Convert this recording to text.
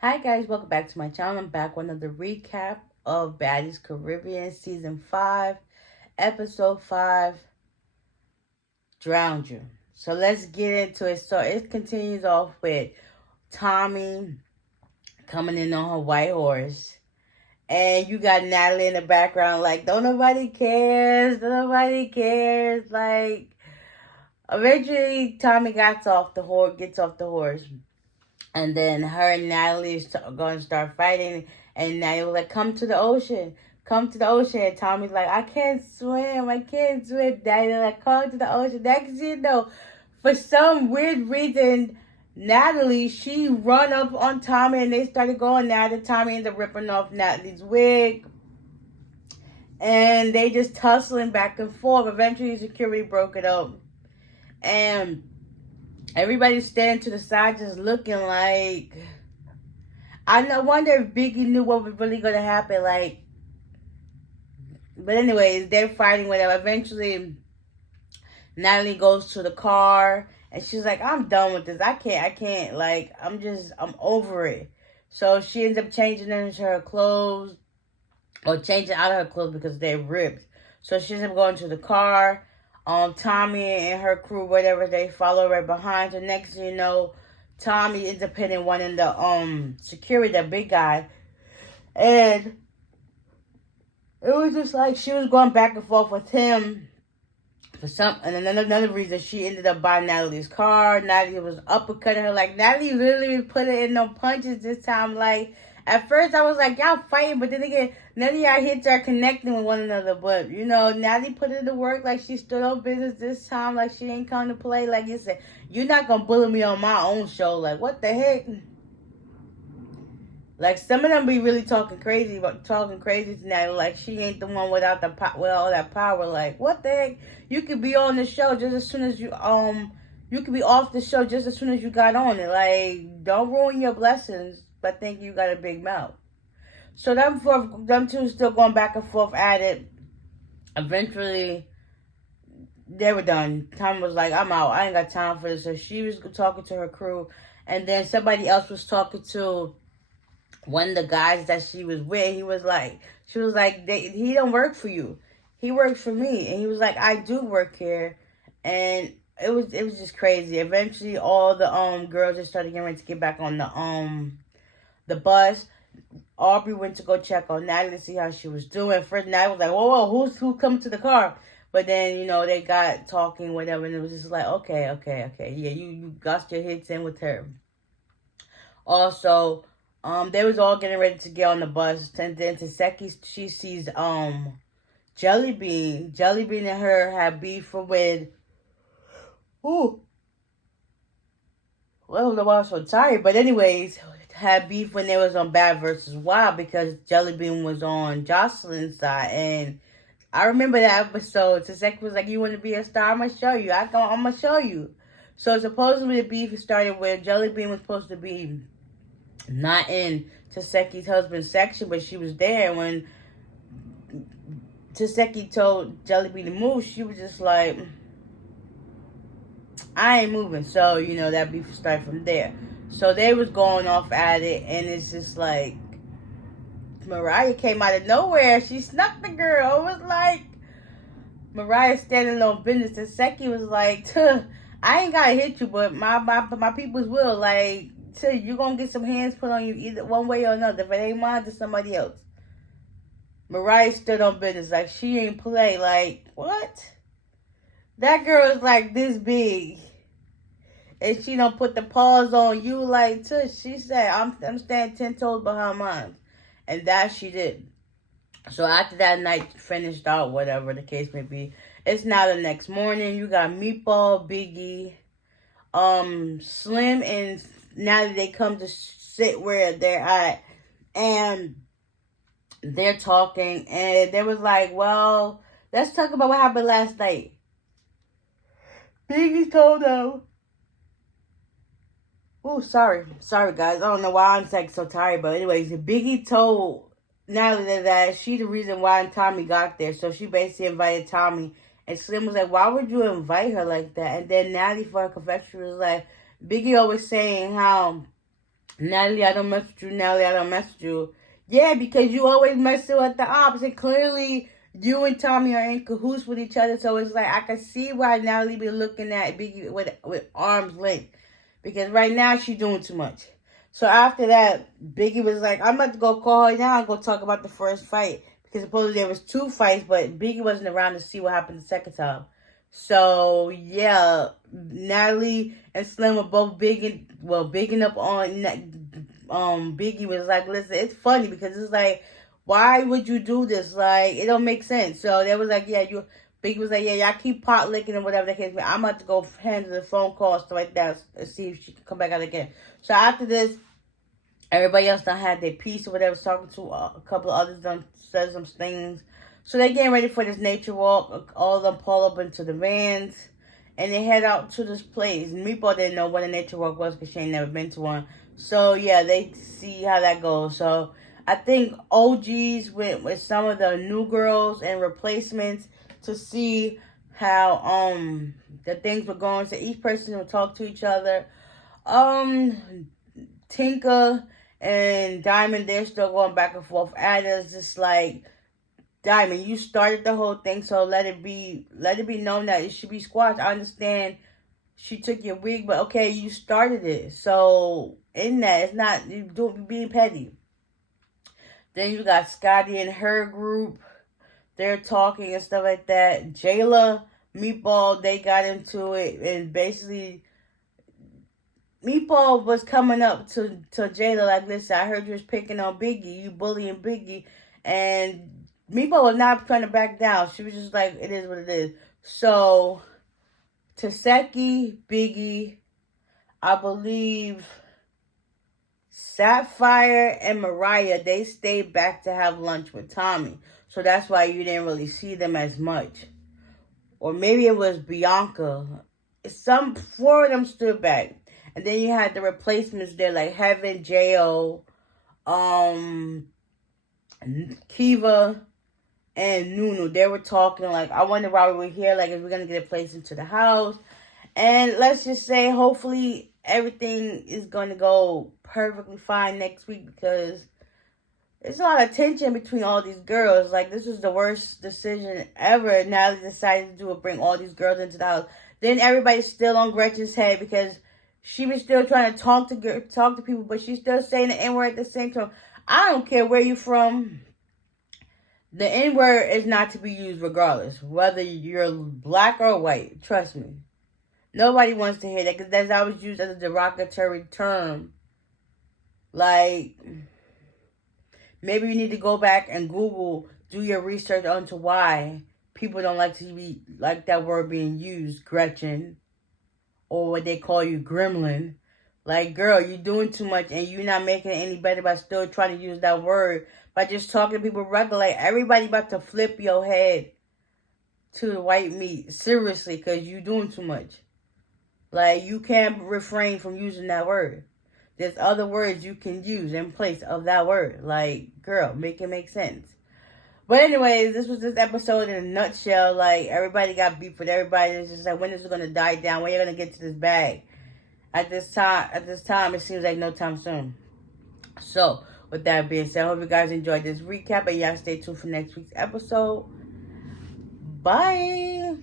Hi guys, welcome back to my channel. I'm back with another recap of Baddies Caribbean Season 5, Episode 5, Drowned You. So let's get into it. So it continues off with Tommie coming in on her white horse. And you got Natalie in the background like, don't nobody cares, don't nobody cares. Like, eventually Tommie gets off the horse. And then her and Natalie is going to start fighting. And Natalie was like, come to the ocean. Come to the ocean. And Tommie's like, I can't swim. I can't swim. Natalie like, come to the ocean. Next you know, for some weird reason, Natalie, she run up on Tommie and they started going at it. Tommie ends up ripping off Natalie's wig. And they just tussling back and forth. Eventually, security broke it up. And everybody's standing to the side just looking like... I wonder if Biggie knew what was really going to happen. Like, but anyways, they're fighting whatever. Eventually, Natalie goes to the car and she's like, I'm done with this. I can't. Like, I'm over it. So she ends up changing into her clothes, or changing out of her clothes because they're ripped. So she ends up going to the car. Tommie and her crew, whatever, they follow right behind. So next thing you know, Tommie ends up hitting one in the security, the big guy. And it was just like she was going back and forth with him for and another reason she ended up buying Natalie's car. Natalie was uppercutting her. Like, Natalie literally put it in no punches this time. Like, at first I was like, y'all fighting, but then again, none of y'all hits are connecting with one another. But, you know, Natalie put it to work like she stood on business this time, like she ain't come to play. Like you said, you're not going to bully me on my own show. Like, what the heck? Like, some of them be really talking crazy to Natalie. Like, she ain't the one with all that power. Like, what the heck? You could be on the show just as soon as you could be off the show just as soon as you got on it. Like, don't ruin your blessings by thinking you got a big mouth. So them two still going back and forth at it. Eventually, they were done. Tom was like, I'm out. I ain't got time for this. So she was talking to her crew. And then somebody else was talking to one of the guys that she was with. She was like, he don't work for you. He works for me. And he was like, I do work here. And it was just crazy. Eventually, all the girls just started getting ready to get back on the bus. Aubrey went to go check on Natalie to see how she was doing. First, Natalie was like, whoa, who coming to the car? But then, you know, they got talking, whatever, and it was just like, okay. Yeah, you got your hits in with her. Also, they was all getting ready to get on the bus. And then Taseki, she sees Jelly Bean. Jelly Bean and her have beef with... Ooh. Well, I don't know why I'm so tired. But anyways, had beef when they was on Bad versus Wild because Jelly Bean was on Jocelyn's side. And I remember that episode. Taseki was like, you want to be a star? I'm going to show you. I'm going to show you. So supposedly the beef started where Jelly Bean was supposed to be not in Taseki's husband's section, but she was there. When Taseki told Jelly Bean to move, she was just like, I ain't moving. So, you know, that beef started from there. So they was going off at it, and it's just like, Mariah came out of nowhere. She snuck the girl. It was like, Mariah standing on business. Taseki was like, I ain't gotta hit you, but my peoples will. Like, you gonna get some hands put on you either one way or another. If it ain't mine, to somebody else. Mariah stood on business. Like, she ain't play. Like, what? That girl is like this big. And she don't put the paws on you like Tush. She said, I'm standing 10 toes behind mine. And that she did. So after that night finished out, whatever the case may be, it's now the next morning. You got Meatball, Biggie, Slim, and now they come to sit where they're at. And they're talking. And they was like, well, let's talk about what happened last night. Biggie told them. Oh, sorry, guys. I don't know why I'm like so tired, but anyways, Biggie told Natalie that she the reason why Tommie got there. So she basically invited Tommie, and Slim was like, "Why would you invite her like that?" And then Natalie, for her confession, was like, "Biggie always saying how Natalie, I don't mess with you. Natalie, I don't mess with you. Yeah, because you always mess with the opposite. Clearly, you and Tommie are in cahoots with each other. So it's like, I can see why Natalie be looking at Biggie with arm's length. Because right now, she's doing too much. So after that, Biggie was like, I'm about to go call her now and go talk about the first fight. Because supposedly there was 2 fights, but Biggie wasn't around to see what happened the second time. So, yeah, Natalie and Slim were both bigging up on Biggie was like, listen, it's funny because it's like, why would you do this? Like, it don't make sense. So they was like, yeah, Biggie was like, yeah, y'all keep pot licking and whatever the case. But I'm about to go handle the phone calls, stuff like that, and see if she can come back out again. So after this, everybody else done had their piece or whatever, talking to a couple of others done said some things. So they getting ready for this nature walk. All of them pull up into the vans. And they head out to this place. Meatball didn't know what a nature walk was because she ain't never been to one. So, yeah, they see how that goes. So, I think OGs went with some of the new girls and replacements to see how the things were going. So, each person would talk to each other. Tinka and Diamond, they're still going back and forth. Ada's just like, Diamond, you started the whole thing, so let it be known that it should be squashed. I understand she took your wig, but okay, you started it. So in that, it's not you being petty. Then you got Scotty and her group. They're talking and stuff like that. Jayla, Meatball, they got into it, and basically Meatball was coming up to Jayla like, listen, I heard you was picking on Biggie, you bullying Biggie, and Meatball was not trying to back down. She was just like, it is what it is. So, Taseki, Biggie, I believe Sapphire and Mariah, they stayed back to have lunch with Tommie. So that's why you didn't really see them as much. Or maybe it was Bianca. 4 of them stood back. And then you had the replacements there, like Heaven, J.O., Kiva, and Nunu. They were talking like, I wonder why we were here. Like, if we're going to get a place into the house. And let's just say, hopefully, everything is going to go perfectly fine next week because there's a lot of tension between all these girls. Like, this was the worst decision ever. Now they decided to do it, bring all these girls into the house. Then everybody's still on Gretchen's head because she was still trying to talk to people, but she's still saying the N-word at the same time. I don't care where you're from. The N-word is not to be used regardless, whether you're black or white. Trust me. Nobody wants to hear that because that's always used as a derogatory term. Like, maybe you need to go back and Google, do your research onto why people don't like to be like that word being used, Gretchen, or what they call you, gremlin. Like, girl, you're doing too much and you're not making it any better by still trying to use that word. By just talking to people regular, like everybody about to flip your head to the white meat. Seriously, because you doing too much. Like, you can't refrain from using that word. There's other words you can use in place of that word. Like, girl, make it make sense. But anyways, this was this episode in a nutshell. Like, everybody got beef with everybody. It's just like, when is it going to die down? When are you going to get to this bag? At this time, it seems like no time soon. So, with that being said, I hope you guys enjoyed this recap. And y'all stay tuned for next week's episode. Bye.